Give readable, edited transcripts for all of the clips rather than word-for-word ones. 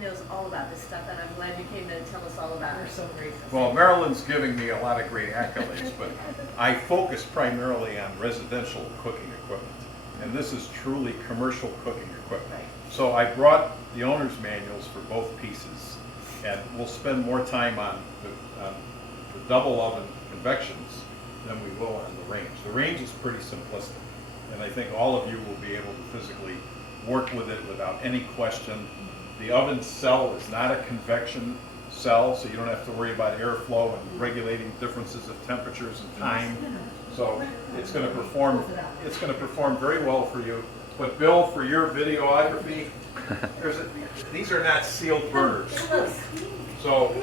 knows all about this stuff, and I'm glad you came to tell us all about it. We're so grateful. Well, Marilyn's giving me a lot of great accolades, but I focus primarily on residential cooking equipment. And this is truly commercial cooking equipment. Right. So I brought the owner's manuals for both pieces, and we'll spend more time on the double oven convections than we will on the range. The range is pretty simplistic, and I think all of you will be able to physically work with it without any question. The oven cell is not a convection cell, so you don't have to worry about airflow and regulating differences of temperatures and time. So it's going to perform very well for you. But Bill, for your videography, these are not sealed burners. So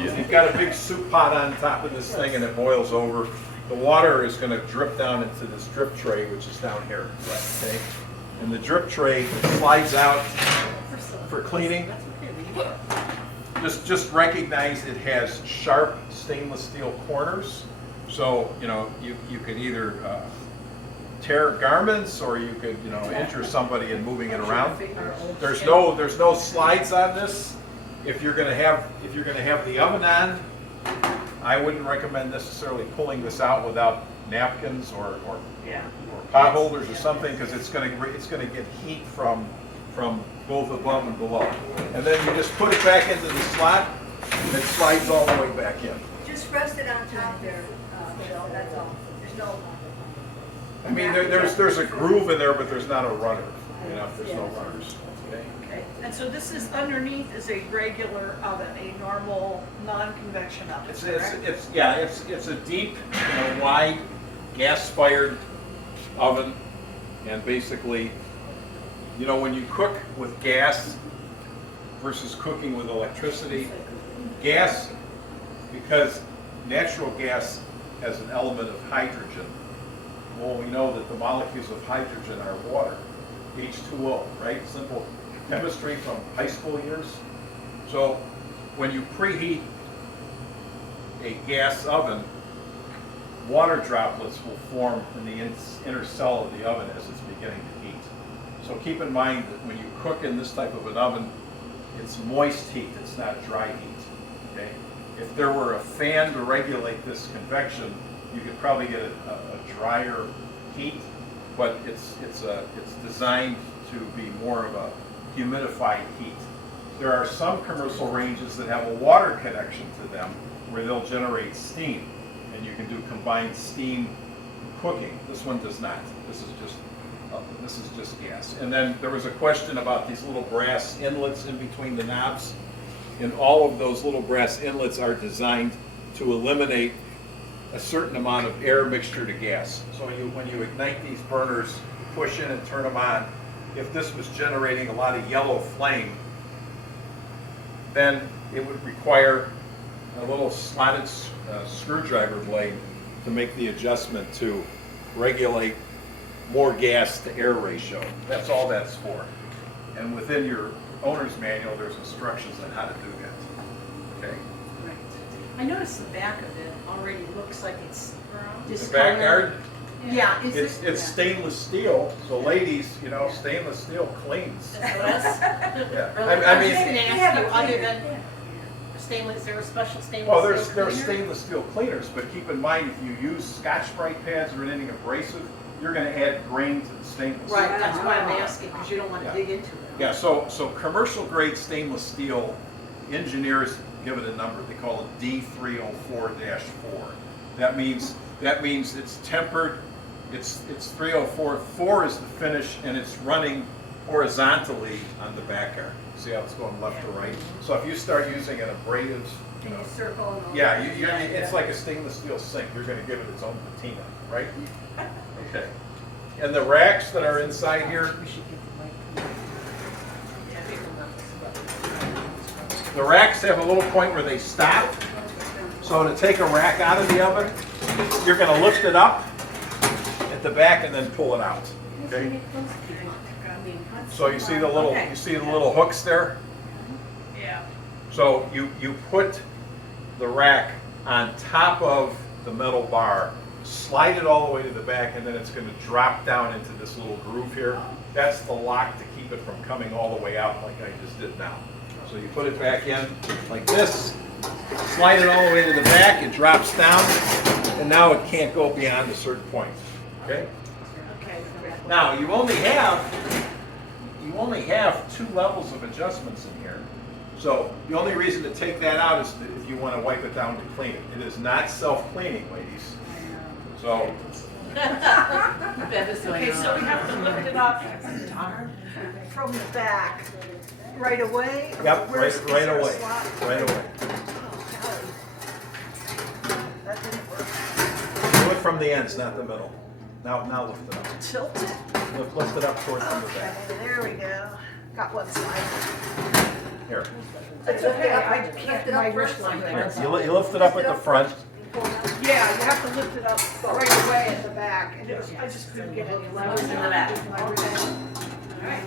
you've got a big soup pot on top of this thing and it boils over. The water is going to drip down into this drip tray, which is down here. Okay? And the drip tray slides out for cleaning. Just recognize it has sharp stainless steel corners. So, you could either tear garments or you could, injure somebody in moving it around. There's no slides on this. If you're going to have the oven on, I wouldn't recommend necessarily pulling this out without napkins or pot holders or something, because it's going to get heat from both above and below. And then you just put it back into the slot and it slides all the way back in. Just rest it on top there, Bill, that's all. There's no... I mean, there's a groove in there, but there's not a runner. There's no runners. Okay. Okay, and so this is underneath is a regular oven, a normal non-convection oven, correct? It's a deep, wide, gas-fired oven, and basically, when you cook with gas versus cooking with electricity, gas, because natural gas has an element of hydrogen. Well, we know that the molecules of hydrogen are water, H2O, right? Simple chemistry from high school years. So when you preheat a gas oven, water droplets will form in the inner cell of the oven as it's beginning to heat. So keep in mind that when you cook in this type of an oven, it's moist heat, it's not dry heat. Okay? If there were a fan to regulate this convection, you could probably get a drier heat, but it's designed to be more of a humidified heat. There are some commercial ranges that have a water connection to them where they'll generate steam, and you can do combined steam cooking. This one does not. This is just gas. And then there was a question about these little brass inlets in between the knobs, and all of those little brass inlets are designed to eliminate a certain amount of air mixture to gas. So when you ignite these burners, push in and turn them on, if this was generating a lot of yellow flame, then it would require a little slotted screwdriver blade to make the adjustment to regulate more gas to air ratio. That's all that's for. And within your owner's manual, there's instructions on how to do that. Okay? Right. I noticed the back of it already looks like it's The back guard, Yeah, it's stainless steel. So ladies, stainless steel cleans. Yeah. I mean, ask you, other than stainless, is there a special stainless well, steel there are cleaner? stainless steel cleaners, but keep in mind if you use Scotch-Brite pads or anything abrasive, you're going to add grain to the stainless. Right, that's why I'm asking, because you don't want to dig into it. Yeah, so commercial grade stainless steel, engineers give it a number. They call it D304-4. That means it's tempered. It's 304. 4 is the finish, and it's running horizontally on the back guard. See how it's going left to right? So if you start using an abrasive, Circle and all yeah, that. it's like a stainless steel sink. You're going to give it its own patina, right? Okay. And the racks that are inside here, the racks have a little point where they stop. So to take a rack out of the oven, you're going to lift it up at the back and then pull it out. Okay. So you see the little hooks there. Yeah. So you put the rack on top of the metal bar, slide it all the way to the back, and then it's going to drop down into this little groove here. That's the lock to keep it from coming all the way out like I just did now. So you put it back in like this, slide it all the way to the back, it drops down, and now it can't go beyond a certain point. Okay? Okay. Now you only have 2 levels of adjustments in here. So the only reason to take that out is if you want to wipe it down to clean it. It is not self-cleaning, ladies. So Okay, so we have to lift it up from the back right away? Or yep, where's- right is there a away, slot? right away. That didn't work. Do it from the ends, not the middle. Now lift it up. Tilt it. Lift it up towards the back. Okay, there we go. Got one side. Here. It's okay, I can't, my wrist line there. You lift it up at the front. Yeah, you have to lift it up right away at the back, and it was, I just couldn't get any leverage. in the back. My wrist. Alright.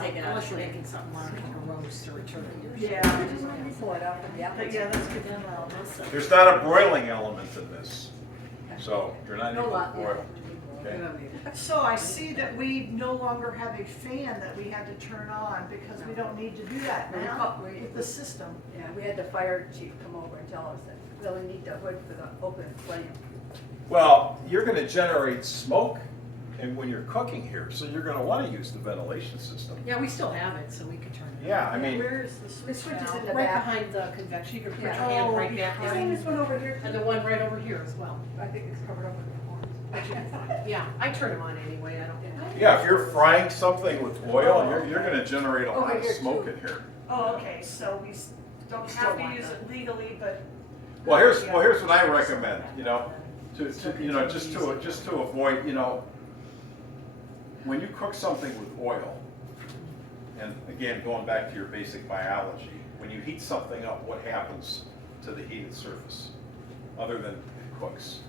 Take it out. Unless you're making something like a roast or a turkey or something. Yeah, Pull it out from the but yeah, let's get them out. There's not a broiling element in this. So you're not No able to lot, yeah. broil. Okay. So I see that we no longer have a fan that we had to turn on because we don't need to do that now with the system. Yeah, we had the fire chief come over and tell us that we really need the hood for the open flame. Well, you're going to generate smoke and when you're cooking here, so you're going to want to use the ventilation system. Yeah, we still have it, so we could turn it. Yeah, I mean, Where is the The switch switch is now? in the Right back. behind the convection, you can put your Yeah. hand Oh, right back behind. there. This one over here. And the one right over here as well. I think it's covered up with the horns. But you can find it. Yeah, I turn them on anyway, I don't. yeah, if you're frying something with oil, you're going to generate a lot Over of here, smoke too. in here. Oh, okay, so we don't have to use it legally, but. Well, here's what I recommend. You know, just to avoid, you know, when you cook something with oil, and again going back to your basic biology, when you heat something up, what happens to the heated surface, other than it cooks?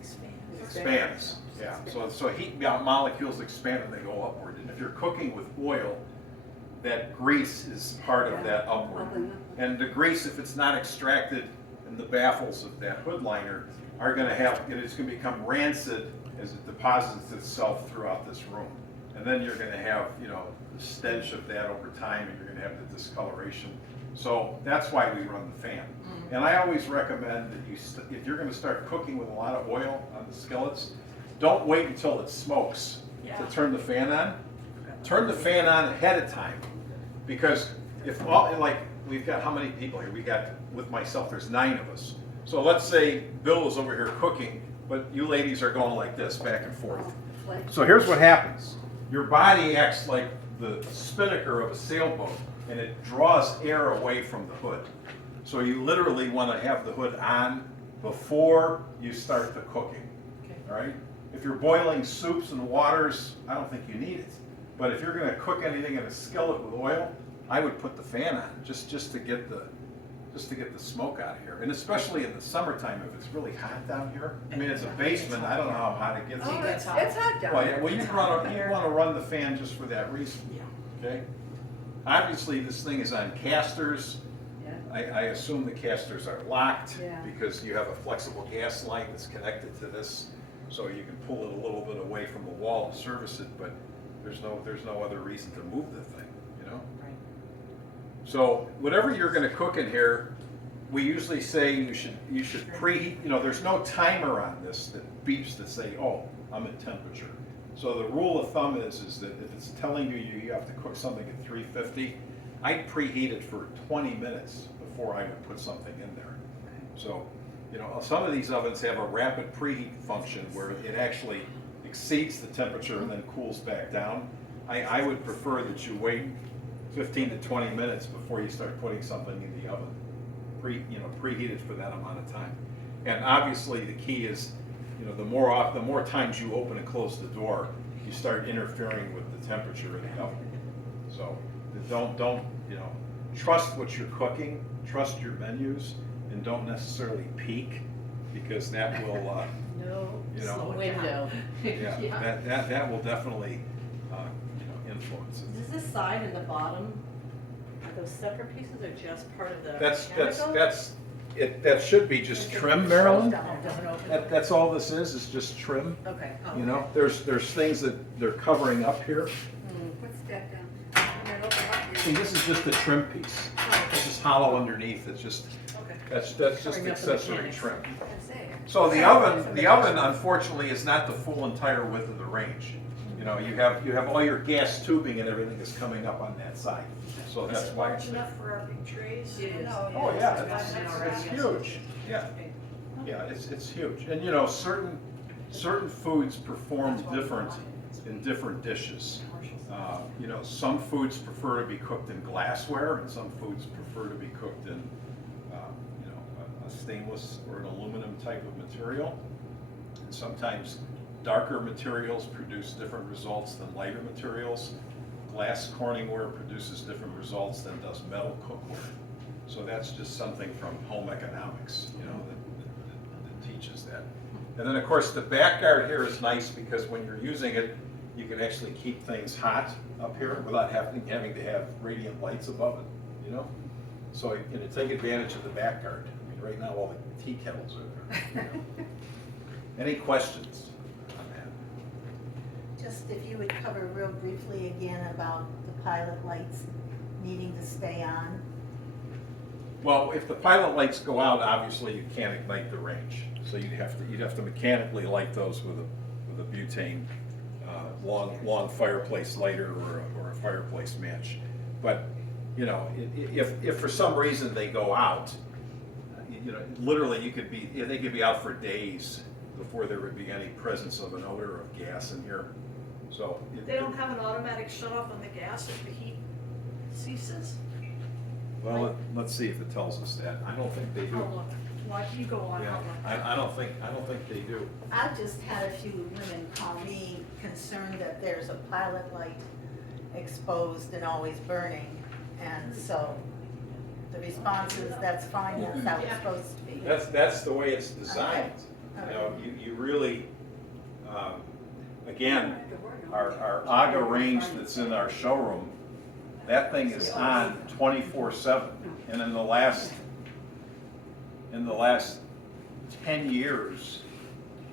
It expands. Yeah. So heat molecules expand and they go upward. And if you're cooking with oil, that grease is part of that upward. And the grease, if it's not extracted in the baffles of that hood liner, are going to have, it's going to become rancid as it deposits itself throughout this room. And then you're going to have, you know, the stench of that over time, and you're going to have the discoloration. So that's why we run the fan. And I always recommend that if you're going to start cooking with a lot of oil on the skillets, don't wait until it smokes to turn the fan on. Turn the fan on ahead of time, because if like we've got how many people here? We got, with myself, there's 9 of us. So let's say Bill is over here cooking, but you ladies are going like this, back and forth. So here's what happens. Your body acts like the spinnaker of a sailboat, and it draws air away from the hood. So you literally want to have the hood on before you start the cooking. All right? If you're boiling soups and waters, I don't think you need it. But if you're going to cook anything in a skillet with oil, I would put the fan on just to get the smoke out of here. And especially in the summertime, if it's really hot down here. I mean, it's a basement. I don't know how hot it gets. Oh, That's it's hot. hot down Well, there. yeah, well, you want to run the fan just for that reason. Yeah. Okay. Obviously, this thing is on casters. Yeah. I assume the casters are locked Yeah. because you have a flexible gas line that's connected to this, so you can pull it a little bit away from the wall to service it. But there's no other reason to move the thing, you know. Right. So whatever you're going to cook in here, we usually say you should preheat. You know, there's no timer on this that beeps to say, oh, I'm at temperature. So the rule of thumb is that if it's telling you have to cook something at 350, I'd preheat it for 20 minutes before I would put something in there. So, you know, some of these ovens have a rapid preheat function where it actually exceeds the temperature and then cools back down. I would prefer that you wait 15 to 20 minutes before you start putting something in the oven. Preheat it for that amount of time. And obviously the key is, you know, the more times you open and close the door, you start interfering with the temperature of the oven. So don't trust what you're cooking, trust your menus, and don't necessarily peek, because that will No, You know, slow it window. down. yeah, that will definitely influence it. Does this side and the bottom, are those separate pieces or just part of the That's chemical? that should be just trim, Marilyn. Doesn't open. That's all this is just trim. Okay. You know, there's things that they're covering up here. What's that down? That open up See, this is just a trim piece. It's just hollow underneath, it's just, Okay. that's just Covering up the accessory mechanics. trim. That's it. So the oven unfortunately is not the full entire width of the range. You know, you have all your gas tubing and everything is coming up on that side. So Is that's it why. large enough for our big trays? It is. Oh, yeah, That's it's huge, yeah. Yeah, it's huge. And you know, certain foods perform different in different dishes. You know, some foods prefer to be cooked in glassware, and some foods prefer to be cooked in, you know, a stainless or an aluminum type of material. And sometimes darker materials produce different results than lighter materials. Glass corningware produces different results than does metal cookware. So that's just something from home economics, you know, that teaches that. And then, of course, the back guard here is nice because when you're using it, you can actually keep things hot up here without having to have radiant lights above it, you know? So, you know, take advantage of the back guard. I mean, right now, all the tea kettles are there. You know? Any questions on that? Just if you would cover real briefly again about the pilot lights needing to stay on. Well, if the pilot lights go out, obviously you can't ignite the range. So you'd have to mechanically light those with a butane long fireplace lighter or a fireplace match. But you know, if for some reason they go out, you know, literally they could be out for days before there would be any presence of an odor of gas in here. So They don't have an automatic shut off on the gas if the heat ceases? Well, let's see if it tells us that. I don't think they do. I'll look. Why, you go on, Yeah, I'll look. I don't think they do. I've just had a few women call me concerned that there's a pilot light exposed and always burning. And so the response is, that's fine, that's how it's supposed to be. That's the way it's designed. You know, you really, again, our AGA range that's in our showroom, that thing is on 24/7. And in the last 10 years,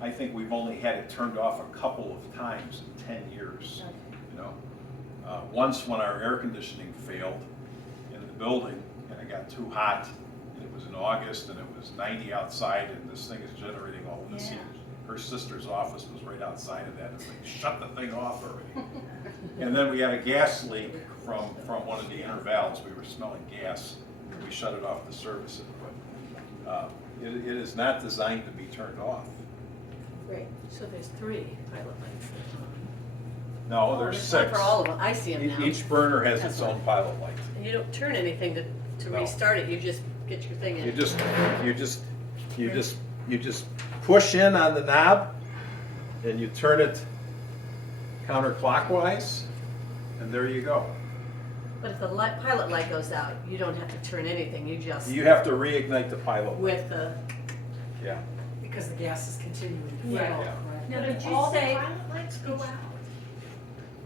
I think we've only had it turned off a couple of times in 10 years. You know, once when our air conditioning failed in the building and it got too hot, and it was in August and it was 90 outside and this thing is generating all of this heat. Her sister's office was right outside of that. It's like, shut the thing off already. And then we had a gas leak from one of the inner valves. We were smelling gas. And we shut it off to service it. But it is not designed to be turned off. Great. So there's 3 pilot lights. No, there's There's one 6. for all of them, I see them now. Each burner has That's its own pilot light. And you don't turn anything to No. restart it, you just get your thing in. You just push in on the knob and you turn it counterclockwise and there you go. But if the pilot light goes out, you don't have to turn anything, you just, You have to reignite the pilot light. with the, Yeah. Because the gas is continuing to flow. Yeah. Yeah. Now, did you All the say, pilot lights go out?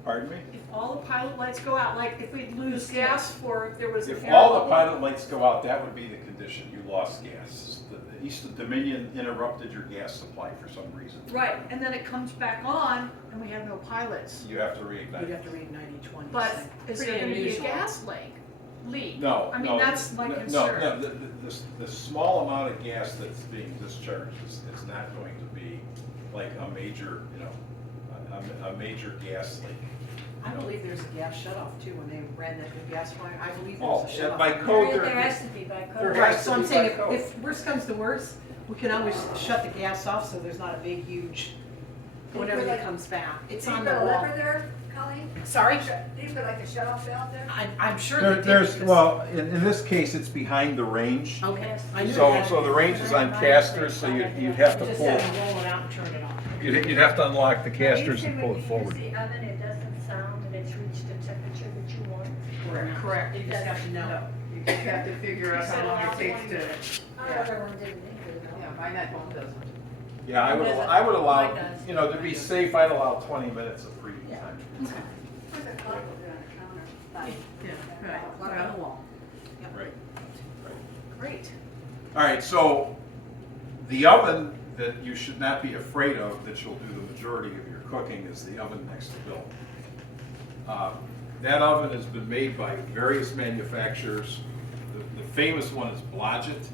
Pardon me? if all the pilot lights go out, like if we lose gas for, if there was an If air all the bubble? pilot lights go out, that would be the condition. You lost gas. The East Dominion interrupted your gas supply for some reason. Right, and then it comes back on and we have no pilots. You have to reignite. You'd have to reignite each one. But is Pretty there gonna be a unusual. gas leak? No, I mean, no, that's my no, concern. No, the small amount of gas that's being discharged is not going to be like a major, you know, a major gas leak. I believe there's a gas shutoff too, when they ran that new gas line, I believe Oh, there's a shutoff. by code, there there, has to be by there code. has Right, to so I'm be saying by code. if worst comes to worst, we can always shut the gas off so there's not a big, huge, whenever it comes back. It's Do you on put the a wall. lever there, Colleen? Sorry? Do you put like a shut-off valve there? I'm sure they did. there's, because- well, in this case, it's behind the range. Okay. I knew it So, had- so the range is on casters, so you'd have to You just pull, had to roll it out and turn it off. you'd have to unlock the casters and pull it forward. When you use the oven, it doesn't sound and it's reached the temperature that you want. Correct. You just have to know. You just have to figure out how long it takes to, Everyone didn't either, though. yeah, mine at home doesn't. Yeah, I would allow, Mine does. you know, to be safe, I'd allow 20 minutes of free time. Put the clock over there on the counter. Yeah, right. Clock on the wall. Right. Great. All right, so the oven that you should not be afraid of, that you'll do the majority of your cooking, is the oven next to Bill. That oven has been made by various manufacturers. The famous one is Blodgett,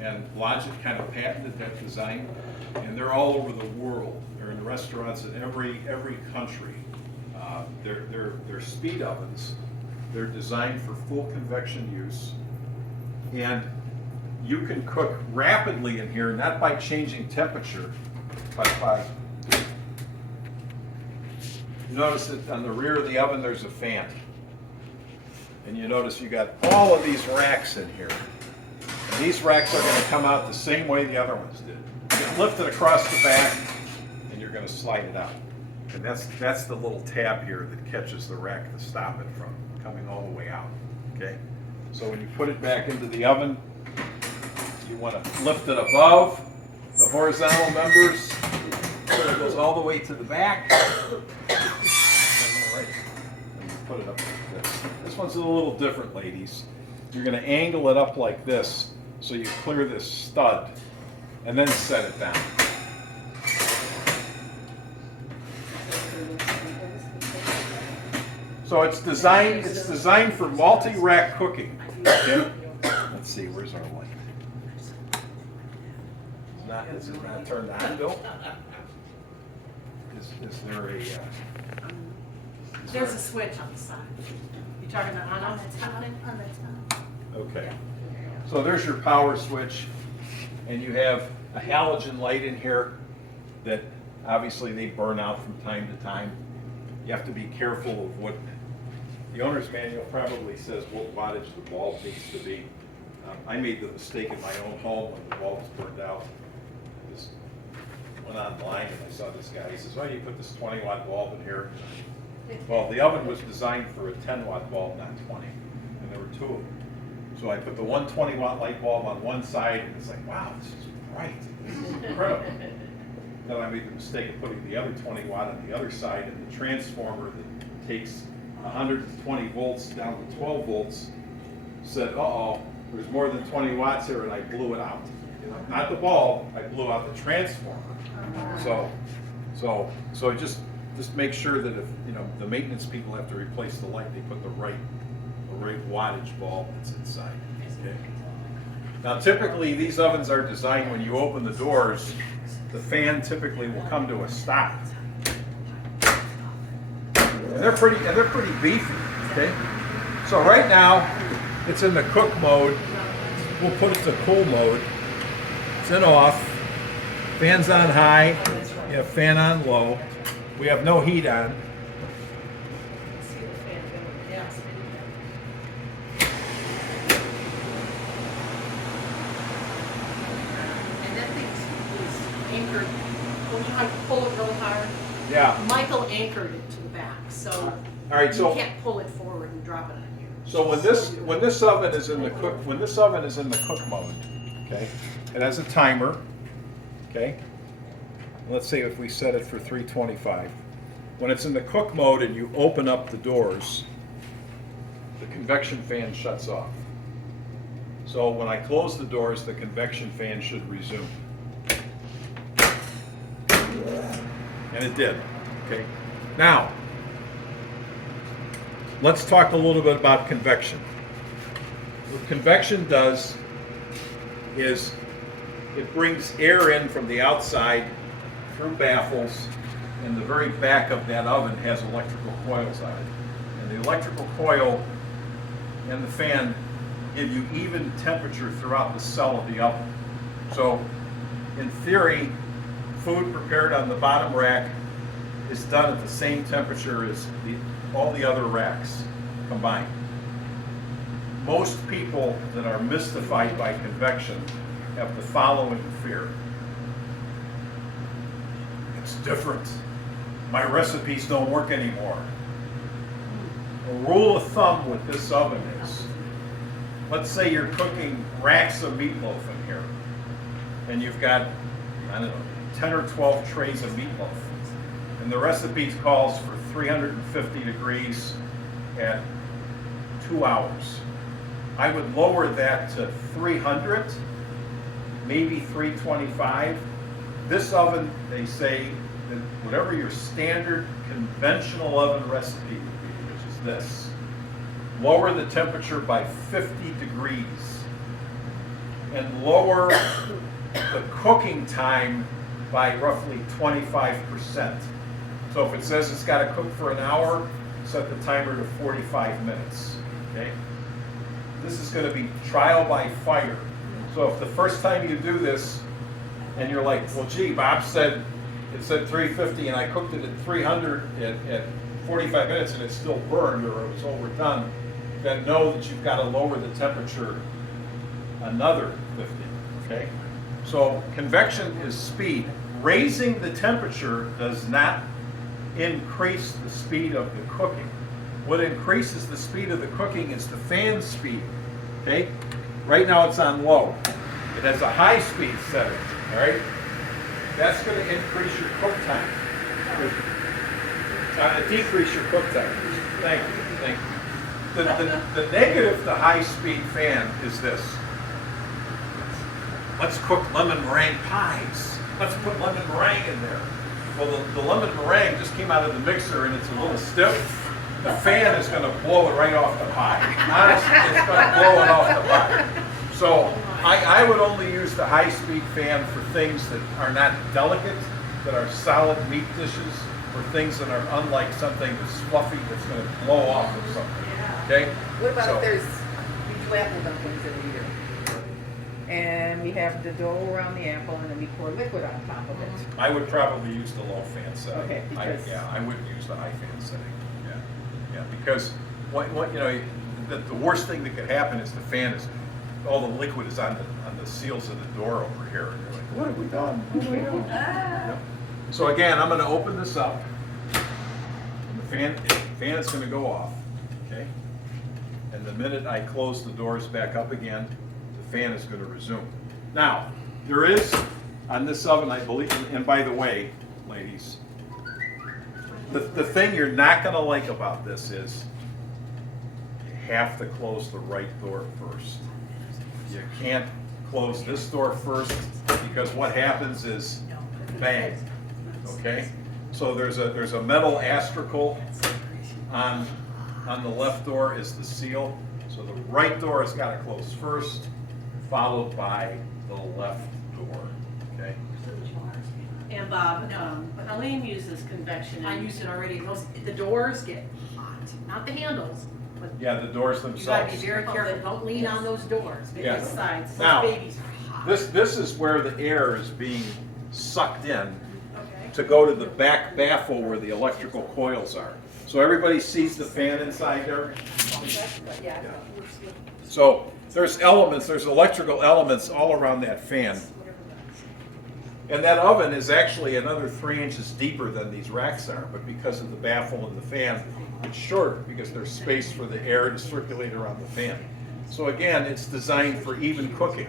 and Blodgett kind of patented that design, and they're all over the world. They're in restaurants in every country. They're speed ovens. They're designed for full convection use, and you can cook rapidly in here, not by changing temperature, but by, you notice that on the rear of the oven there's a fan. And you notice you got all of these racks in here. And these racks are going to come out the same way the other ones did. You can lift it across the back and you're going to slide it out. And that's the little tab here that catches the rack to stop it from coming all the way out. Okay? So when you put it back into the oven, you want to lift it above the horizontal members so it goes all the way to the back. And you put it up like this. This one's a little different, ladies. You're going to angle it up like this so you clear this stud and then set it down. So it's designed for multi-rack cooking. Okay? Let's see, where's our light? Is it not turned on, Bill? Is there a... There's a switch on the side. You talking the on On off? the top, on the top. Okay. So there's your power switch, and you have a halogen light in here that obviously they burn out from time to time. You have to be careful of what the owner's manual probably says what wattage the bulb needs to be. I made the mistake in my own home when the bulb was burned out. I just went online and I saw this guy. He says, "Oh, you put this 20-watt bulb in here." Well, the oven was designed for a 10-watt bulb, not 20, and there were two of them. So I put the 120-watt light bulb on one side, and it's like, wow, this is bright. This is incredible. Then I made the mistake of putting the other 20-watt on the other side, and the transformer that takes 120 volts down to 12 volts said, uh-oh, there's more than 20 watts here, and I blew it out. Not the bulb, I blew out the transformer. So just make sure that if, you know, the maintenance people have to replace the light, they put the right wattage bulb that's inside. Okay? Now typically these ovens are designed when you open the doors, the fan typically will come to a stop. And they're pretty beefy, okay? So right now, it's in the cook mode. We'll put it to cool mode. It's in off. Fan's on high. You have fan on low. We have no heat on. See the fan going, yes. And that thing is anchored, when you pull it real hard, Yeah. Michael anchored it to the back, so All right. you So can't pull it forward and drop it on you. so when this oven is in the cook mode, okay, it has a timer. Okay. Let's say if we set it for 325. When it's in the cook mode and you open up the doors, the convection fan shuts off. So when I close the doors, the convection fan should resume. And it did. Okay. Now, let's talk a little bit about convection. What convection does is it brings air in from the outside through baffles, and the very back of that oven has electrical coils on it. And the electrical coil and the fan give you even temperature throughout the cell of the oven. So, in theory, food prepared on the bottom rack is done at the same temperature as all the other racks combined. Most people that are mystified by convection have the following fear. It's different. My recipes don't work anymore. A rule of thumb with this oven is, let's say you're cooking racks of meatloaf in here, and you've got, I don't know, 10 or 12 trays of meatloaf. And the recipe calls for 350 degrees at 2 hours. I would lower that to 300 maybe 325. This oven, they say, that whatever your standard conventional oven recipe would be, which is this, lower the temperature by 50 degrees and lower the cooking time by roughly 25%. So if it says it's got to cook for an hour, set the timer to 45 minutes, okay? This is going to be trial by fire. So if the first time you do this and you're like, well, gee, Bob said it said 350 and I cooked it at 300 at 45 minutes and it still burned or it was overdone, then know that you've got to lower the temperature another 50, okay? So convection is speed. Raising the temperature does not increase the speed of the cooking. What increases the speed of the cooking is the fan speed, okay? Right now it's on low. It has a high speed setting, all right? That's going to increase your cook time. Decrease your cook time. Thank you, thank you. The negative to high speed fan is this. Let's cook lemon meringue pies. Let's put lemon meringue in there. Well, the lemon meringue just came out of the mixer and it's a little stiff. The fan is going to blow it right off the pie. Honestly, it's going to blow it off the pie. So I would only use the high-speed fan for things that are not delicate, that are solid meat dishes, or things that are unlike something that's fluffy that's going to blow off of something. Okay? What about So- if there's, we do apple dumplings in a year? And we have the dough around the apple and then we pour liquid on top of it. I would probably use the low fan setting. Okay, because- I wouldn't use the high fan setting. Yeah, because what you know, the worst thing that could happen is the fan is, all the liquid is on the seals of the door over here. And you're like, what have we done? What have we done? Yep. So again, I'm going to open this up. And the fan is going to go off, okay? And the minute I close the doors back up again, the fan is going to resume. Now, there is, on this oven, I believe, and by the way, ladies, the thing you're not going to like about this is you have to close the right door first. You can't close this door first because what happens is bang, okay? So there's a metal astracal on the left door is the seal. So the right door has got to close first, followed by the left door, okay? And Bob, Colleen uses convection. I and- used it already. The doors get hot, not the handles, but Yeah, the doors you gotta themselves. be very careful. Don't lean on those doors. Yeah. Because sides, Now, those babies are hot. This is where the air is being sucked in Okay. to go to the back baffle where the electrical coils are. So everybody sees the fan inside there? Yeah. So there's electrical elements all around that fan. And that oven is actually another 3 inches deeper than these racks are, but because of the baffle and the fan, it's shorter because there's space for the air to circulate around the fan. So again, it's designed for even cooking.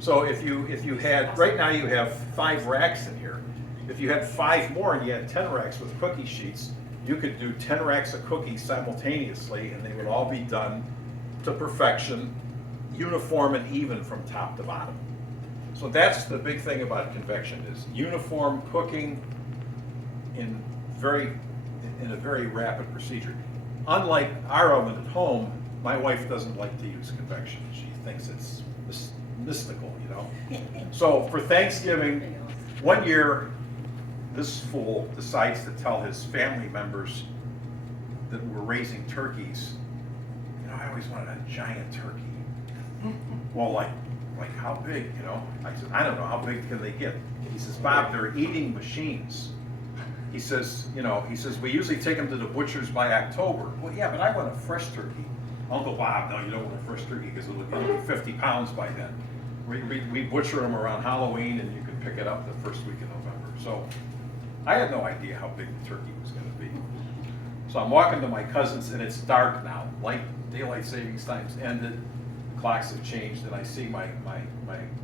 So if you had, right now you have 5 racks in here. If you had 5 more and you had 10 racks with cookie sheets, you could do 10 racks of cookies simultaneously and they would all be done to perfection, uniform and even from top to bottom. So that's the big thing about convection is uniform cooking in a very rapid procedure. Unlike our oven at home, my wife doesn't like to use convection. She thinks it's mystical, you know. So for Thanksgiving, one year, this fool decides to tell his family members that we're raising turkeys, you know, I always wanted a giant turkey. Well, like how big, you know? I said, I don't know, how big can they get? He says, Bob, they're eating machines. He says, we usually take them to the butcher's by October. Well, yeah, but I want a fresh turkey. Uncle Bob, no, you don't want a fresh turkey because it'll be 50 pounds by then. We butcher them around Halloween and you can pick it up the first week of November. So I had no idea how big the turkey was going to be. So I'm walking to my cousin's and it's dark now. Daylight savings time's ended. Clocks have changed, and I see my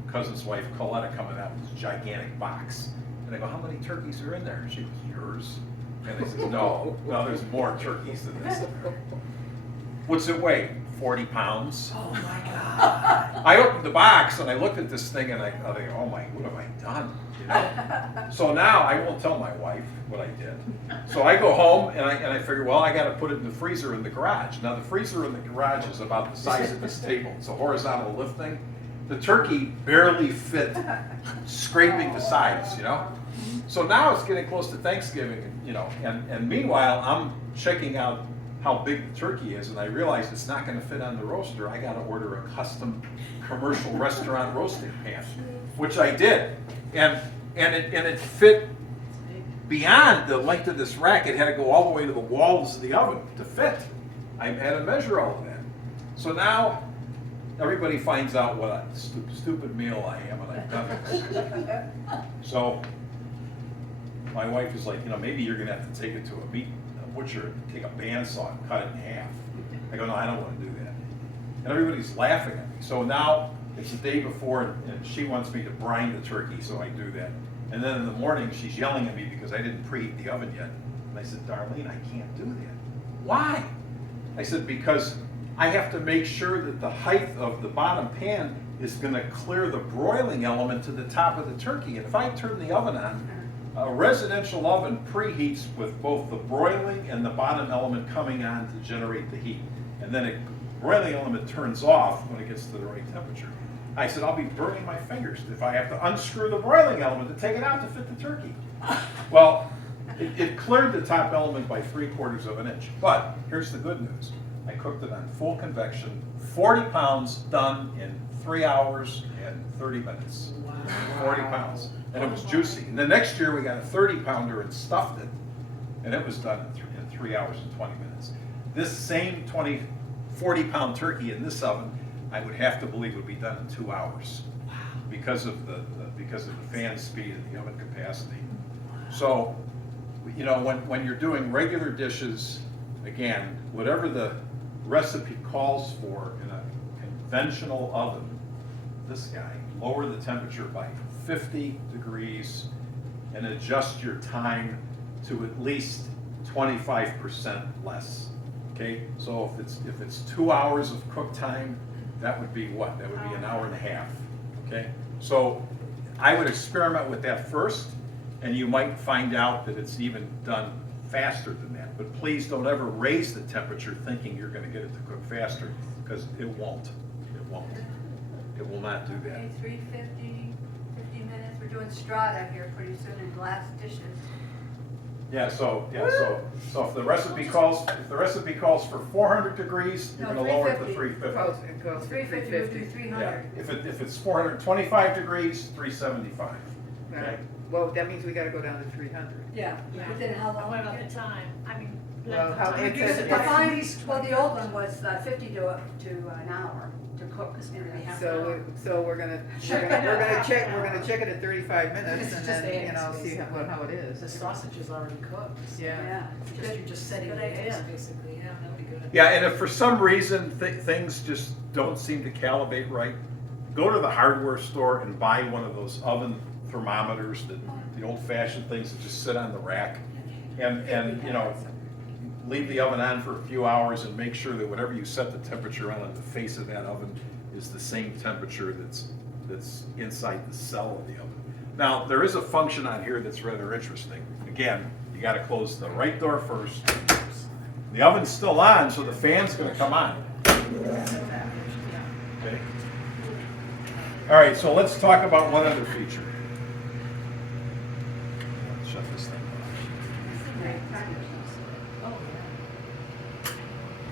cousin's wife, Coletta, coming out with this gigantic box. And I go, how many turkeys are in there? And she goes, yours? And I said, no, there's more turkeys than this in there. What's it weigh? 40 pounds. Oh my God. I opened the box and I looked at this thing and I thought, oh my, what have I done? You know? So now I won't tell my wife what I did. So I go home and I figure, well, I got to put it in the freezer in the garage. Now the freezer in the garage is about the size of this table. It's a horizontal lift thing. The turkey barely fit, scraping the sides, you know? So now it's getting close to Thanksgiving, you know, and meanwhile, I'm checking out how big the turkey is, and I realize it's not gonna fit on the roaster. I gotta order a custom commercial restaurant roasting pan, which I did. And it fit beyond the length of this rack. It had to go all the way to the walls of the oven to fit. I had to measure all of that. So now, everybody finds out what a stupid meal I am, and I've done this. So my wife is like, you know, maybe you're gonna have to take it to a butcher, take a bandsaw and cut it in half. I go, no, I don't want to do that. And everybody's laughing at me. So now it's the day before, and she wants me to brine the turkey, so I do that. And then in the morning, she's yelling at me because I didn't preheat the oven yet. And I said, Darlene, I can't do that. Why? I said, because I have to make sure that the height of the bottom pan is going to clear the broiling element to the top of the turkey. And if I turn the oven on, a residential oven preheats with both the broiling and the bottom element coming on to generate the heat. And then the broiling element turns off when it gets to the right temperature. I said, I'll be burning my fingers if I have to unscrew the broiling element to take it out to fit the turkey. Well, it cleared the top element by 3/4 of an inch. But here's the good news. I cooked it on full convection, 40 pounds done in 3 hours and 30 minutes. Wow. 40 pounds. And it was juicy. And the next year we got a 30-pounder and stuffed it. And it was done in 3 hours and 20 minutes. This same 40-pound turkey in this oven, I would have to believe would be done in 2 hours. Because of the fan speed and the oven capacity. So, you know, when you're doing regular dishes, again, whatever the recipe calls for in a conventional oven, this guy, lower the temperature by 50 degrees and adjust your time to at least 25% less. Okay, so if it's 2 hours of cook time, that would be what? That would be an hour and a half. Okay, so I would experiment with that first, and you might find out that it's even done faster than that. But please don't ever raise the temperature thinking you're going to get it to cook faster, because it won't. It won't. It will not do that. Okay, 350, 50 minutes, we're doing strata here pretty soon in glass dishes. So if the recipe calls for 400 degrees, you're No, going to lower it to 350. 350. It goes to 350, we'll do 350. 300. If it's 425 degrees, 375. Right. Well, that means we gotta go down to 300. Yeah, but then how long? What about the time? I mean, Well, how, time. it says, Well, the old one was 50 to an hour to cook. so we're gonna check it at 35 minutes This is and just then, eggs, see how it is. The sausage is already cooked. Yeah. You're just setting the Good eggs, idea. basically, yeah, that'd be good. Yeah, and if for some reason things just don't seem to calibrate right, go to the hardware store and buy one of those oven thermometers, the old-fashioned things that just sit on the rack, and you know, leave the oven on for a few hours and make sure that whatever you set the temperature on the face of that oven is the same temperature that's inside the cell of the oven. Now, there is a function on here that's rather interesting. Again, you got to close the right door first. The oven's still on, so the fan's going to come on. Okay. All right, so let's talk about one other feature. Let's shut this thing off.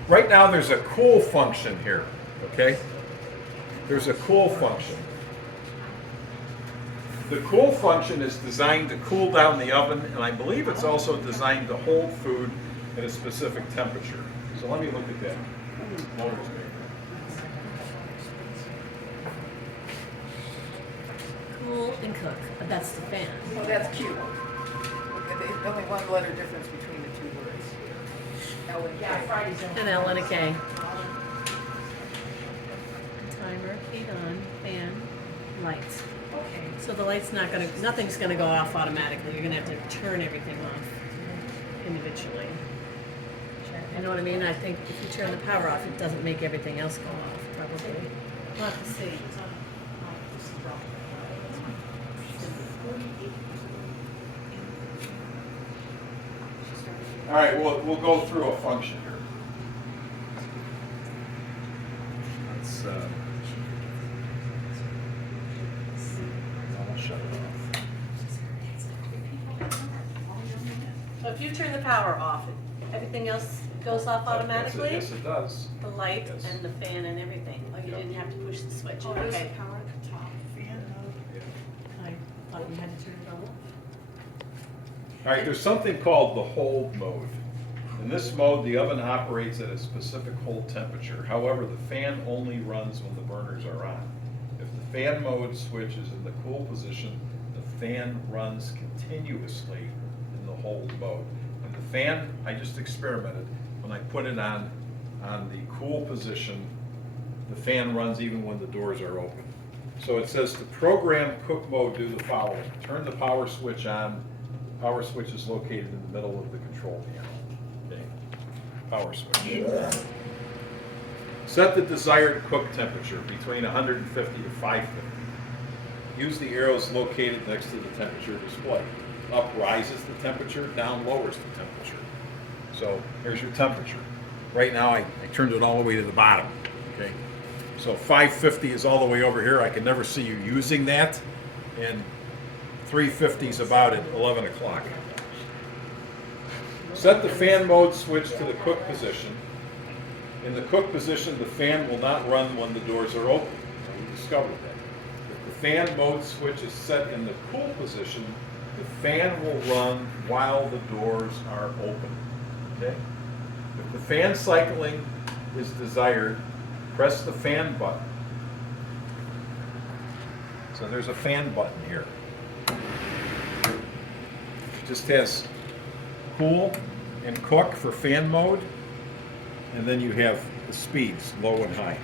Right now, there's a cool function here, okay? There's a cool function. The cool function is designed to cool down the oven, and I believe it's also designed to hold food at a specific temperature. So let me look at that motor's maker. Cool and cook. That's the fan. Well, that's cute. There's only one letter difference between the two words. L and K. Friday's in. An L and a K. Timer, heat on, fan, lights. Okay. So the light's nothing's gonna go off automatically. You're gonna have to turn everything off individually. Check. You know what I mean? I think if you turn the power off, it doesn't make everything else go off, probably. We'll have to see. All right, we'll go through a function here. Let's, I'll shut it off. So if you turn the power off, everything else goes off automatically? Yes, it does. The light Yes. and the fan and everything? Oh, you didn't have to push the switch? Oh, there's the Okay. power at the top, fan mode. I thought you had to turn it on. All right, there's something called the hold mode. In this mode, the oven operates at a specific hold temperature. However, the fan only runs when the burners are on. If the fan mode switch is in the cool position, the fan runs continuously in the hold mode. And the fan, I just experimented, when I put it on the cool position, the fan runs even when the doors are open. So it says to program cook mode, do the following. Turn the power switch on. Power switch is located in the middle of the control panel. Okay. Power switch. Set the desired cook temperature between 150 to 550. Use the arrows located next to the temperature display. Up rises the temperature, down lowers the temperature. So here's your temperature. Right now I turned it all the way to the bottom. Okay. So 550 is all the way over here. I can never see you using that. And 350 is about at 11 o'clock. Set the fan mode switch to the cook position. In the cook position, the fan will not run when the doors are open. So we discovered that. If the fan mode switch is set in the cool position, the fan will run while the doors are open. Okay? If the fan cycling is desired, press the fan button. So there's a fan button here. It just has cool and cook for fan mode, and then you have the speeds, low and high.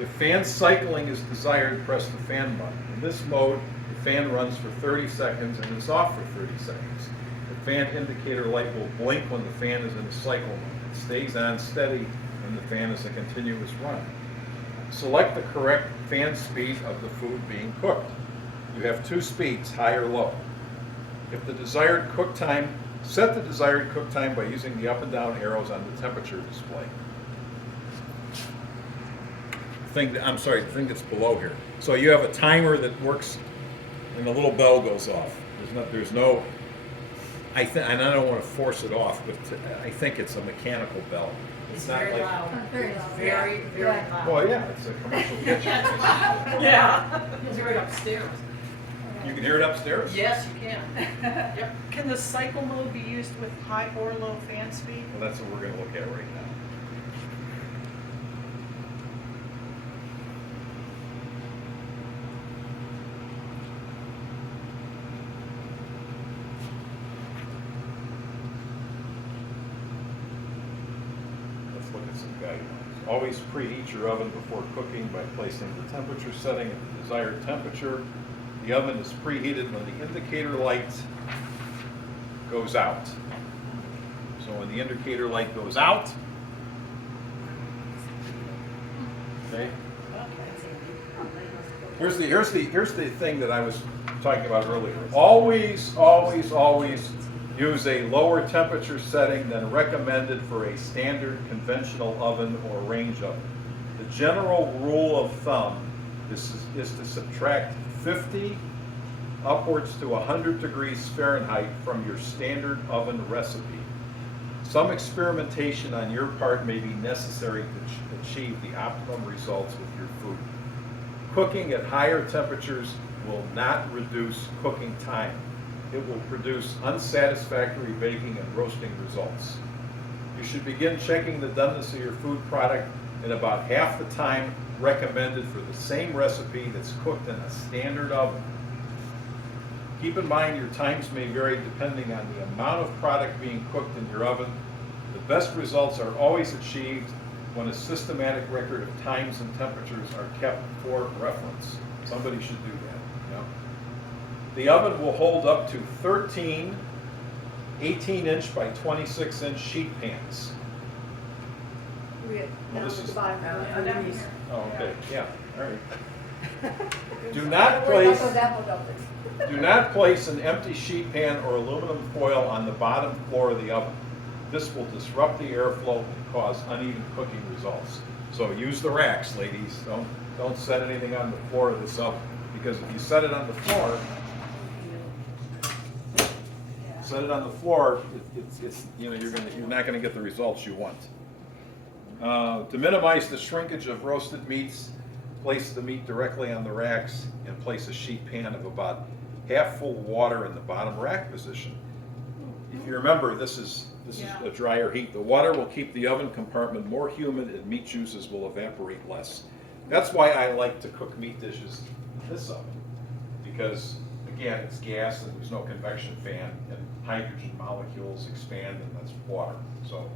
If fan cycling is desired, press the fan button. In this mode, the fan runs for 30 seconds and is off for 30 seconds. The fan indicator light will blink when the fan is in a cycle mode. It stays on steady when the fan is a continuous run. Select the correct fan speed of the food being cooked. You have two speeds, high or low. If the desired cook time, set the desired cook time by using the up and down arrows on the temperature display. The thing that's below here. So you have a timer that works and the little bell goes off. There's no, and I don't want to force it off, but I think it's a mechanical bell. It's not very like- loud. Very loud. Very, very loud. Well, yeah, it's a commercial kitchen. Yeah. It's right upstairs. You can hear it upstairs? Yes, you can. Yep. Can the cycle mode be used with high or low fan speed? Well, that's what we're going to look at right now. Let's look at some guidelines. Always preheat your oven before cooking by placing the temperature setting at the desired temperature. The oven is preheated when the indicator light goes out. So when the indicator light goes out, okay? Here's the thing that I was talking about earlier. Always use a lower temperature setting than recommended for a standard conventional oven or range oven. The general rule of thumb is to subtract 50 upwards to 100 degrees Fahrenheit from your standard oven recipe. Some experimentation on your part may be necessary to achieve the optimum results with your food. Cooking at higher temperatures will not reduce cooking time. It will produce unsatisfactory baking and roasting results. You should begin checking the doneness of your food product in about half the time recommended for the same recipe that's cooked in a standard oven. Keep in mind your times may vary depending on the amount of product being cooked in your oven. The best results are always achieved when a systematic record of times and temperatures are kept for reference. Somebody should do that. You know? The oven will hold up to 13 18-inch by 26-inch sheet pans. Down this at is- the bottom, underneath. Oh, okay, yeah, all right. Do Don't not worry about place, those apple dumplings. do not place an empty sheet pan or aluminum foil on the bottom floor of the oven. This will disrupt the airflow and cause uneven cooking results. So use the racks, ladies. Don't set anything on the floor of this oven, because if you set it on the floor, it's you're not gonna get the results you want. To minimize the shrinkage of roasted meats, place the meat directly on the racks and place a sheet pan of about half full of water in the bottom rack position. If you remember, this is a drier heat. The water will keep the oven compartment more humid and meat juices will evaporate less. That's why I like to cook meat dishes in this oven, because again, it's gas and there's no convection fan, and hydrogen molecules expand and that's water. So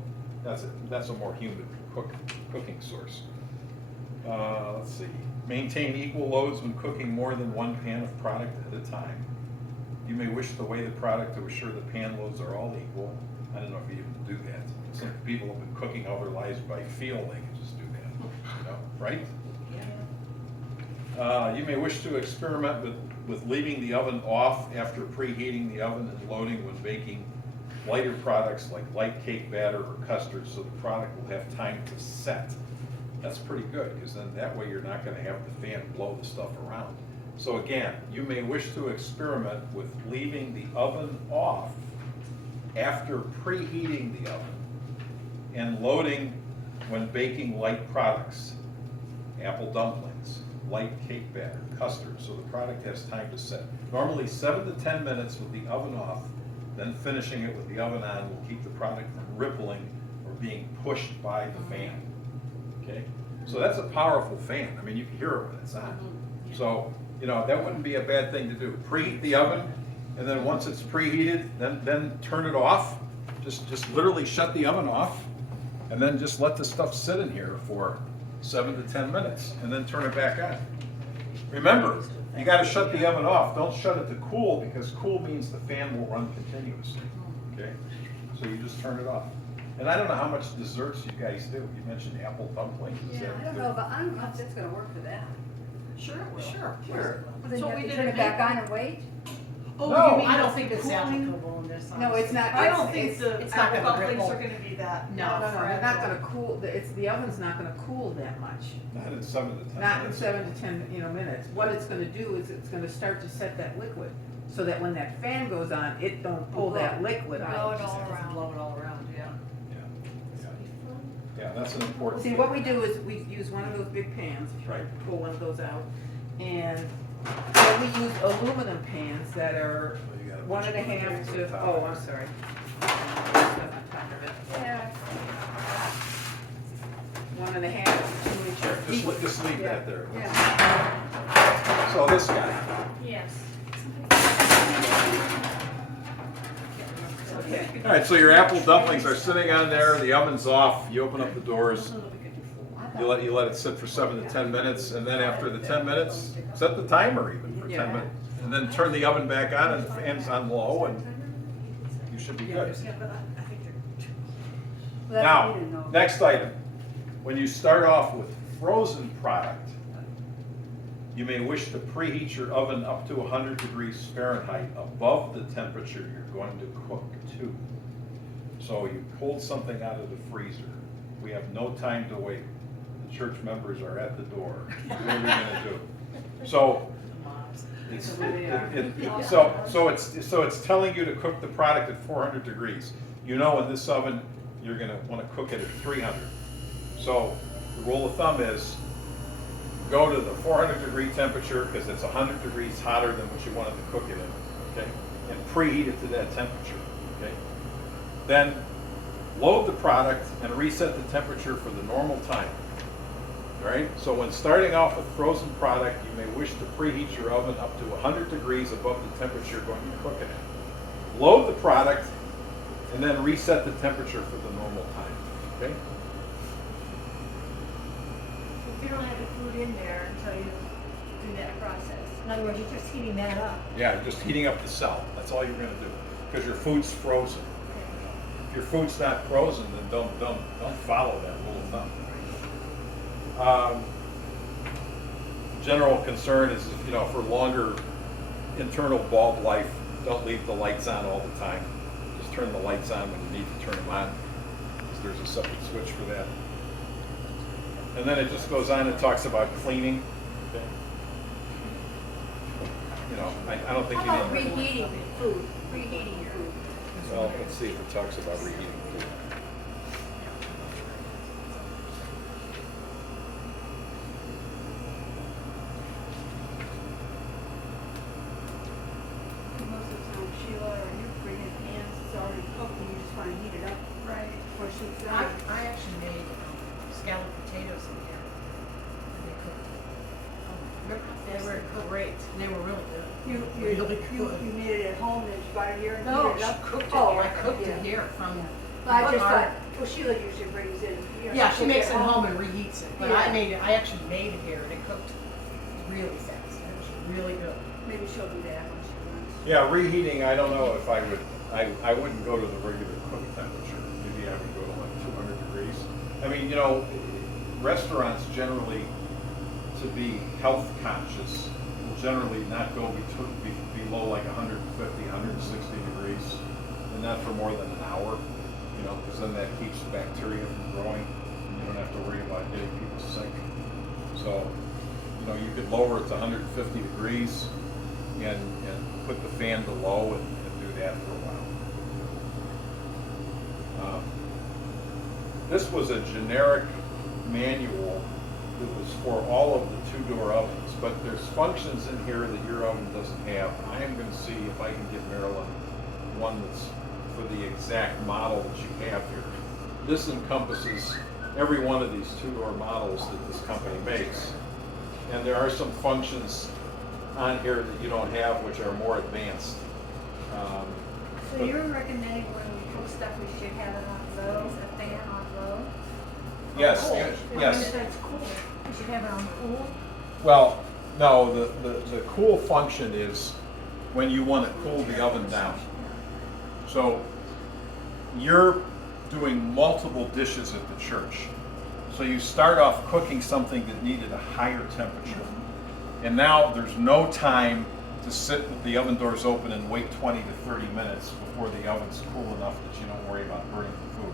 that's a more humid cooking source. Let's see. Maintain equal loads when cooking more than one pan of product at a time. You may wish to weigh the product to assure the pan loads are all equal. I don't know if you even do that. Some people have been cooking all their lives by feel, they can just do that, right? You may wish to experiment with leaving the oven off after preheating the oven and loading when baking lighter products like light cake batter or custard, so the product will have time to set. That's pretty good, because then that way you're not going to have the fan blow the stuff around. So again, you may wish to experiment with leaving the oven off after preheating the oven and loading when baking light products, apple dumplings, light cake batter, custard, so the product has time to set. Normally 7 to 10 minutes with the oven off, then finishing it with the oven on will keep the product from rippling or being pushed by the fan. Okay? So that's a powerful fan. I mean, you can hear it when it's on. So, that wouldn't be a bad thing to do. Preheat the oven, and then once it's preheated, then turn it off. Just literally shut the oven off, and then just let the stuff sit in here for 7 to 10 minutes, and then turn it back on. Remember, you gotta shut the oven off. Don't shut it to cool, because cool means the fan will run continuously, okay? So you just turn it off. And I don't know how much desserts you guys do. You mentioned apple dumplings. Is Yeah, that I don't know, but I don't know if it's gonna work for that. Sure it will. Sure. But then So you have we to did turn a it back on and wait? Oh, No, you mean I don't the think it's cooling? applicable in this. No, it's not. I don't think it's- the it's not apple gonna dumplings ripple. are gonna be that. No. No, they're not gonna cool, the oven's not gonna cool that much. Not in 7 to 10 Not in minutes. 7 to 10, minutes. What it's gonna do is it's gonna start to set that liquid, so that when that fan goes on, it don't pull that liquid Blow out. it all around. Blow it all around, yeah. Yeah, that's an important See, thing. what we do is we use one of those big pans, Right. pull one of those out, and then we use aluminum pans that are You gotta 1.5 put to, it on oh, top. I'm sorry. Stuff on top of it. Yeah. 1.5 to 2 inch deep. Just leave that there. Yeah. So this guy, Yes. Okay. all right, so your apple dumplings are sitting on there, the oven's off, you open up the doors, you let it sit for 7 to 10 minutes, and then after the 10 minutes, set the timer even for 10 Yeah. minutes, and then turn the oven back on and the fan's on low, and you should be good. Yeah, but I think they're. Well, that's Now, what we didn't know. next item, when you start off with frozen product, you may wish to preheat your oven up to 100 degrees Fahrenheit above the temperature you're going to cook to. So you pulled something out of the freezer. We have no time to wait. The church members are at the door. What are we gonna do? So, so it's telling you to cook the product at 400 degrees. You know in this oven, you're gonna wanna cook it at 300. So the rule of thumb is, go to the 400 degree temperature, because it's 100 degrees hotter than what you wanted to cook it in, okay? And preheat it to that temperature, okay? Then load the product and reset the temperature for the normal time. All right, so when starting off with frozen product, you may wish to preheat your oven up to 100 degrees above the temperature you're going to cook it at. Load the product and then reset the temperature for the normal time, okay? If you don't have the food in there until you do that process. In other words, you're just heating that up. Yeah, just heating up the cell, that's all you're gonna do, because your food's frozen. your food's not frozen, then don't follow that rule of thumb. General concern is, you know, for longer internal bulb life, don't leave the lights on all the time. Just turn the lights on when you need to turn them on, because there's a separate switch for that. And then it just goes on and talks about cleaning. Okay. You know, I don't think you How about need. reheating food, reheating your food? Well, let's see if it talks about reheating food. Most of the time, Sheila, or you bring in pans, it's already cooked, and you just wanna heat it up. Right. Before she I fries. actually made scalloped potatoes in here. And they cooked. They were great, and they were really good. You Really good. made it at home, then you brought it here and No, heated it she up? cooked it Oh, here. I cooked yeah. it here from. But I just our- thought, well, Sheila usually brings in, you know. Yeah, she cook makes at it home and reheats it, but Yeah. I actually made it here, and it cooked really fast. It was really good. Maybe she'll do that when she wants. Yeah, reheating, I don't know if I would, I wouldn't go to the regular cook temperature. Maybe I would go to like 200 degrees. I mean, you know, restaurants generally, to be health conscious, will generally not go below like 150, 160 degrees, and not for more than an hour, you know, because then that keeps bacteria from growing, and you don't have to worry about getting people sick. So, you know, you could lower it to 150 degrees and put the fan to low and do that for a while. This was a generic manual that was for all of the two-door ovens, but there's functions in here that your oven doesn't have. I am going to see if I can get Marilyn one that's for the exact model that you have here. This encompasses every one of these two-door models that this company makes. And there are some functions on here that you don't have, which are more advanced. So But- you're recommending when we cook stuff, we should have it on low, a fan on low? Yes, Cool. yes. That's cool. We should have it on cool. Well, no, the cool function is when you want to cool the oven down. So you're doing multiple dishes at the church. So you start off cooking something that needed a higher temperature. And now there's no time to sit with the oven doors open and wait 20 to 30 minutes before the oven's cool enough that you don't worry about burning the food.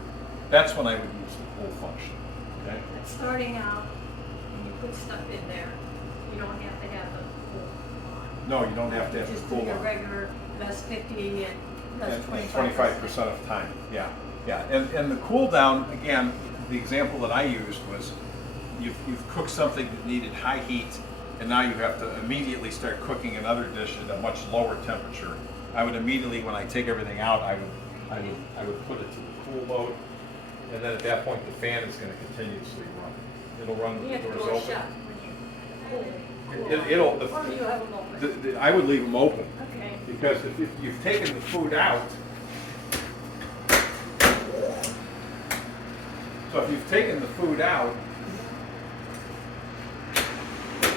That's when I would use the cool function, okay? But starting out, when you put stuff in there, you don't have to have the cool on. No, you don't have to have the Just do cool your on. regular less 50 and less And 25%. of time, yeah, yeah. And the cool down, again, the example that I used was you've cooked something that needed high heat, and now you have to immediately start cooking another dish at a much lower temperature. I would immediately, when I take everything out, I would put it to the cool mode, and then at that point the fan is going to continuously run. It'll run You with have the to doors go open. shut when you cool it. It'll Or do you have them open? I would leave them open. Okay. Because if you've taken the food out, so if you've taken the food out, the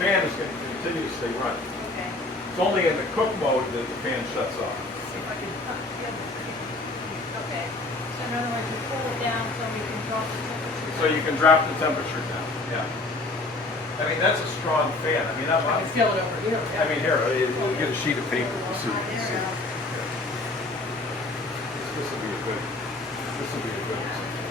fan is going to continuously run. Okay. It's only in the cook mode that the fan shuts off. See if I can, okay. So in other words, you cool it down so we can drop the temperature. So you can drop the temperature down, yeah. I mean, that's a strong fan. I mean, I can feel it over here. I mean, here, we'll get a sheet of paper so you can see. This will be a good example.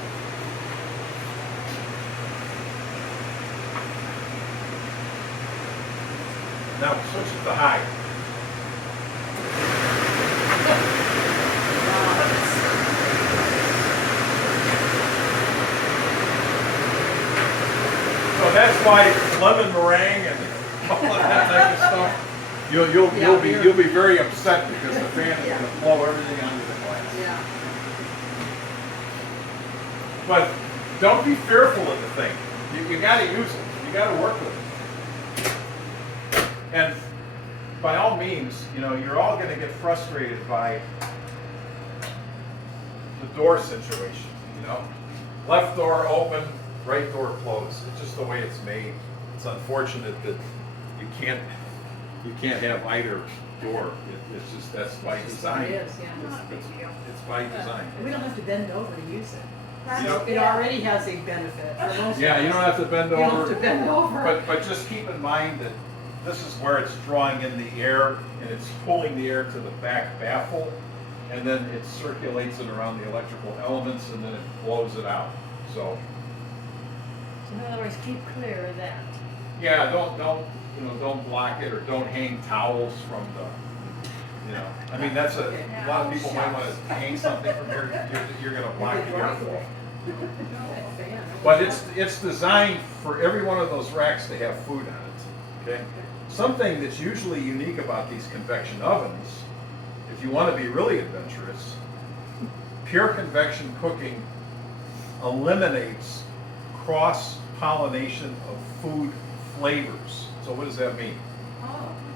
Now switch it to high. So that's why lemon meringue and all of that type of stuff. You'll be very upset because the fan is going to blow everything onto the glass. Yeah. But don't be fearful of the thing. You got to use it. You got to work with it. And by all means, you know, you're all going to get frustrated by the door situation. You know, left door open, right door closed. It's just the way it's made. It's unfortunate that you can't you can't have either door. It's just, that's by design. It is, yeah. Not a big deal. It's by design. We don't have to bend over to use it. That's- You know- It already has a benefit for most of Yeah, you us. don't have to bend You don't have over. to bend over. But just keep in mind that this is where it's drawing in the air and it's pulling the air to the back baffle, and then it circulates it around the electrical elements and then it blows it out. So, So in other words, keep clear of that. yeah, don't block it or don't hang towels from the, I mean, that's a lot of people might want to hang something from here, you're gonna block the airflow. But it's designed for every one of those racks to have food on it, okay? Something that's usually unique about these convection ovens, if you want to be really adventurous, pure convection cooking eliminates cross-pollination of food flavors. So what does that mean?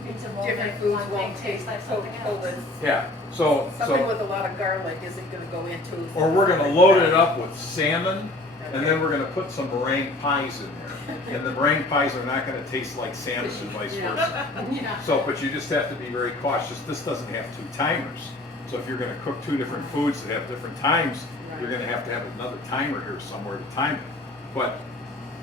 It's a Different molded, foods one won't thing tastes like taste something so else. Yeah, so, Something with a lot of garlic isn't gonna go into. or we're gonna load it up with salmon, and then we're gonna put some meringue pies in there. And the meringue pies are not gonna taste like salmon and vice versa. Yeah. So, but you just have to be very cautious. This doesn't have 2 timers. So if you're gonna cook 2 different foods that have different times, you're gonna have to have another timer here somewhere to time it. But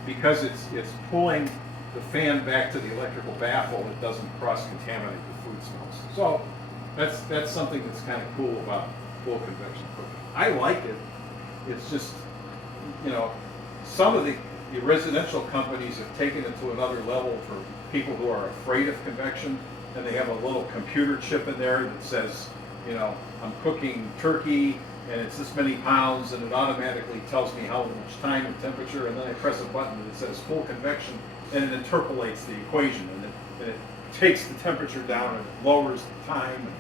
because it's pulling the fan back to the electrical baffle, it doesn't cross-contaminate the food smells. So that's something that's kind of cool about full convection cooking. I like it. It's just, some of the residential companies have taken it to another level for people who are afraid of convection, and they have a little computer chip in there that says, I'm cooking turkey and it's this many pounds, and it automatically tells me how much time and temperature, and then I press a button that says full convection, and it interpolates the equation, and it takes the temperature down and it lowers the time, and,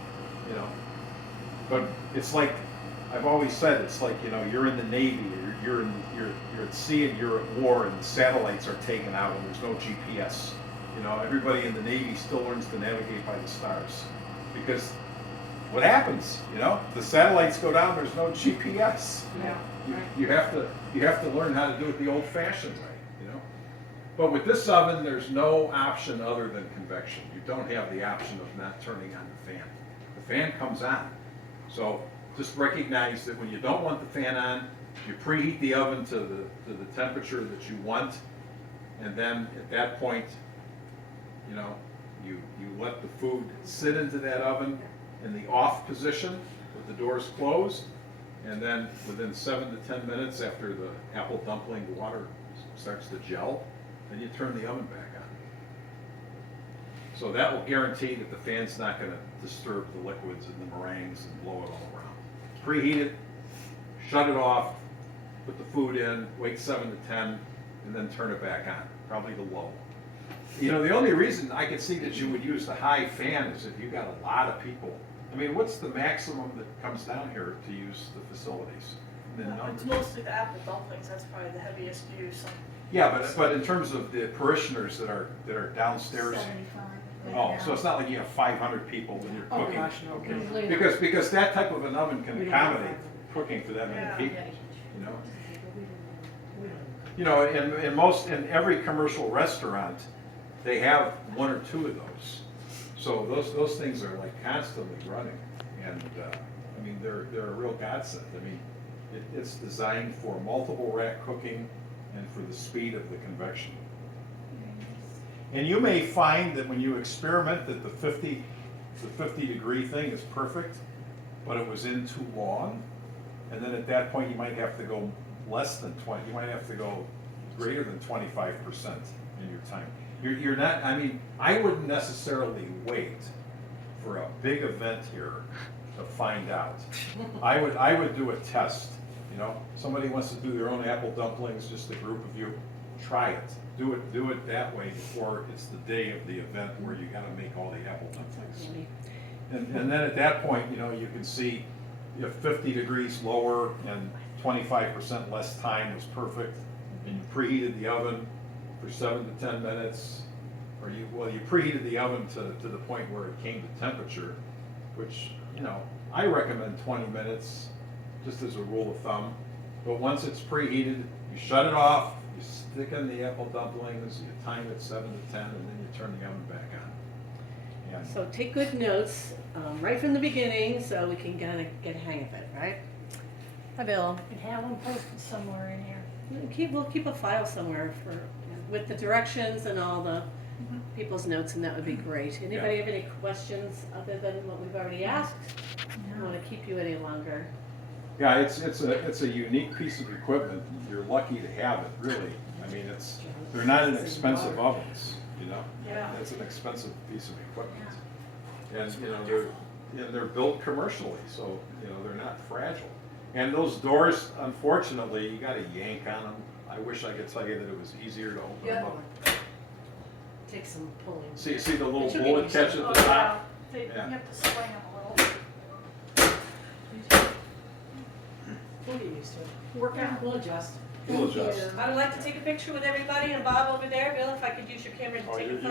But it's like, I've always said, it's like, you're in the Navy, or you're at sea and you're at war, and the satellites are taken out and there's no GPS. Everybody in the Navy still learns to navigate by the stars, because what happens? The satellites go down, there's no GPS. Yeah, right. You have to learn how to do it the old-fashioned way. But with this oven, there's no option other than convection. You don't have the option of not turning on the fan. The fan comes on. So just recognize that when you don't want the fan on, you preheat the oven to the temperature that you want, and then at that point, you let the food sit into that oven in the off position with the doors closed, and then within 7 to 10 minutes after the apple dumpling, the water starts to gel, then you turn the oven back on. So that will guarantee that the fan's not going to disturb the liquids and the meringues and blow it all around. Preheat it, shut it off, put the food in, wait 7 to 10, and then turn it back on, probably the low. The only reason I could see that you would use the high fan is if you got a lot of people. I mean, what's the maximum that comes down here to use the facilities? The number? It's mostly the apple dumplings, that's probably the heaviest use. Yeah, but in terms of the parishioners that are downstairs. 75. Oh, so it's not like you have 500 people when you're Oh, cooking. gosh, no. Okay. Because that type of an oven can We don't have accommodate cooking for that Yeah. many people. In every commercial restaurant, they have 1 or 2 of those. So those things are like constantly running, and I mean they're a real godsend. I mean, it's designed for multiple rack cooking and for the speed of the convection. And you may find that when you experiment that the 50 degree thing is perfect, but it was in too long, and then at that point you might have to go less than 20. You might have to go greater than 25% in your time. You're not. I mean, I wouldn't necessarily wait for a big event here to find out. I would do a test. Somebody wants to do their own apple dumplings, just a group of you. Try it. Do it that way before it's the day of the event where you got to make all the apple dumplings. And then at that point, you can see if 50 degrees lower and 25% less time was perfect, and you preheated the oven for 7 to 10 minutes, or you preheated the oven to the point where it came to temperature, which, I recommend 20 minutes, just as a rule of thumb. But once it's preheated, you shut it off, you stick in the apple dumplings, you time it 7 to 10, and then you turn the oven back on. And So take good notes, right from the beginning, so we can kind of get a hang of it, right? Hi, Bill. You can have them posted somewhere in here. We'll keep a file somewhere with the directions and all the people's notes, and that would be great. Anybody have any questions other than what we've already asked? I don't want to keep you any longer. yeah, it's a unique piece of equipment. You're lucky to have it, really. I mean, they're not inexpensive ovens, you know? Yeah. It's an expensive piece of equipment. And they're built commercially, so, they're not fragile. And those doors, unfortunately, you gotta yank on them. I wish I could tell you that it was easier to open them up. Take some pulling. See the little It should bullet be catch at Oh, the yeah. top? You Yeah. have to swing them a little. We'll get used to it. Work out. We'll adjust. We'll adjust. I would like to take a picture with everybody, and Bob over there, Bill, if I could use your camera to Oh, take a you're- photo.